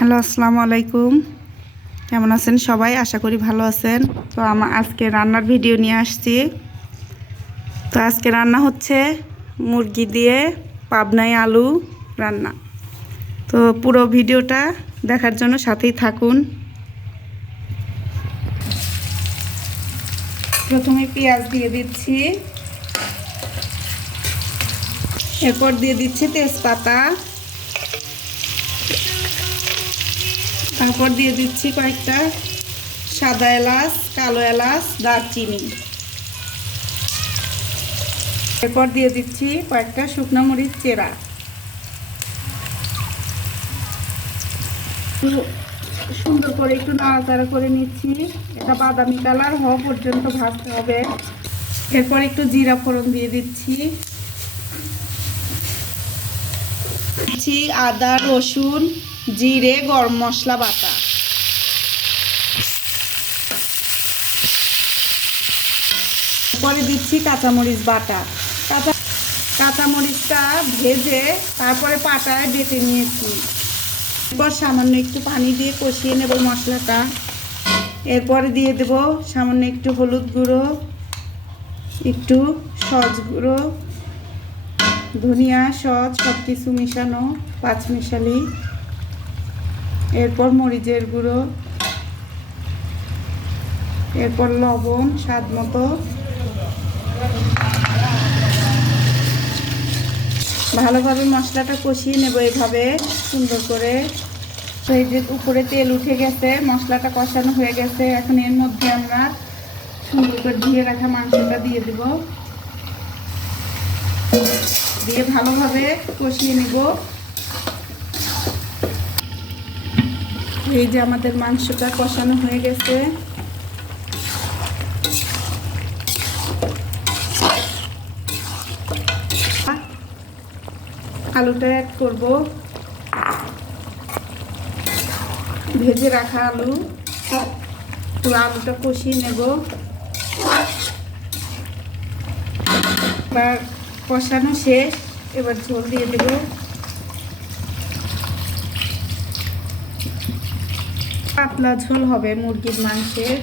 Hello, আসসালামু আলাইকুম। কেমন আছেন সবাই? আশা করি ভালো আছেন। তো আজকে রান্নার ভিডিও নিয়ে আসছি। তো আজকে রান্না হচ্ছে মুরগি দিয়ে পাবনাই আলু রান্না। তো পুরো ভিডিওটা দেখার জন্য সাথেই থাকুন। প্রথমে পেঁয়াজ দিয়ে দিচ্ছি, এরপর দিয়ে দিচ্ছি তেজপাতা, তারপর দিয়ে দিচ্ছি কয়েকটা সাদা এলাচ, কালো এলাচ, দারচিনি। এরপর দিয়ে দিচ্ছি কয়েকটা শুকনো মরিচ চেরা। সুন্দর করে একটু নাড়াচাড়া করে নিচ্ছি। এটা বাদামি কালার হওয়া পর্যন্ত ভাজতে হবে। এরপর একটু জিরা ফোড়ন দিয়ে দিচ্ছি, আদা, রসুন, জিরে, গরম মশলা বাটা। পরে দিচ্ছি কাঁচামরিচ বাটা। কাঁচামরিচটা ভেজে তারপরে পাটায় বেটে নিয়েছি। এরপর সামান্য একটু পানি দিয়ে কষিয়ে নেব মশলাটা। এরপরে দিয়ে দেব সামান্য একটু হলুদ গুঁড়ো, একটু সস গুঁড়ো, ধনিয়া, সস সব কিছু মিশানো, পাঁচমিশালি। এরপর মরিচের গুঁড়ো, এরপর লবণ স্বাদ মতো। ভালোভাবে মশলাটা কষিয়ে নেব এভাবে সুন্দর করে। তো এই যে উপরে তেল উঠে গেছে, মশলাটা কষানো হয়ে গেছে। এখন এর মধ্যে আমরা সুন্দর করে ধুয়ে রাখা মাংসটা দিয়ে দেব, দিয়ে ভালোভাবে কষিয়ে নেব। এই যে আমাদের মাংসটা কষানো হয়ে গেছে। আলুটা অ্যাড করব, ভেজে রাখা আলু। তো আলুটা কষিয়ে নেব। এবার কষানো শেষ, এবার ঝোল দিয়ে দেব। পাতলা ঝোল হবে মুরগির মাংসের,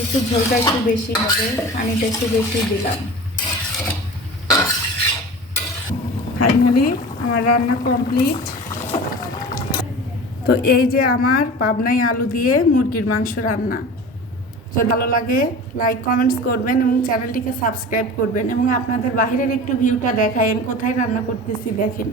একটু ঝোলটা একটু বেশি হবে, পানিটা একটু বেশি দিলাম। ফাইনালি আমার রান্না কমপ্লিট। তো এই যে আমার পাবনাই আলু দিয়ে মুরগির মাংস রান্না। তো ভালো লাগে লাইক কমেন্টস করবেন এবং চ্যানেলটিকে সাবস্ক্রাইব করবেন, এবং আপনাদের বাইরের একটু ভিউটা দেখাই আমি কোথায় রান্না করতেছি দেখেন।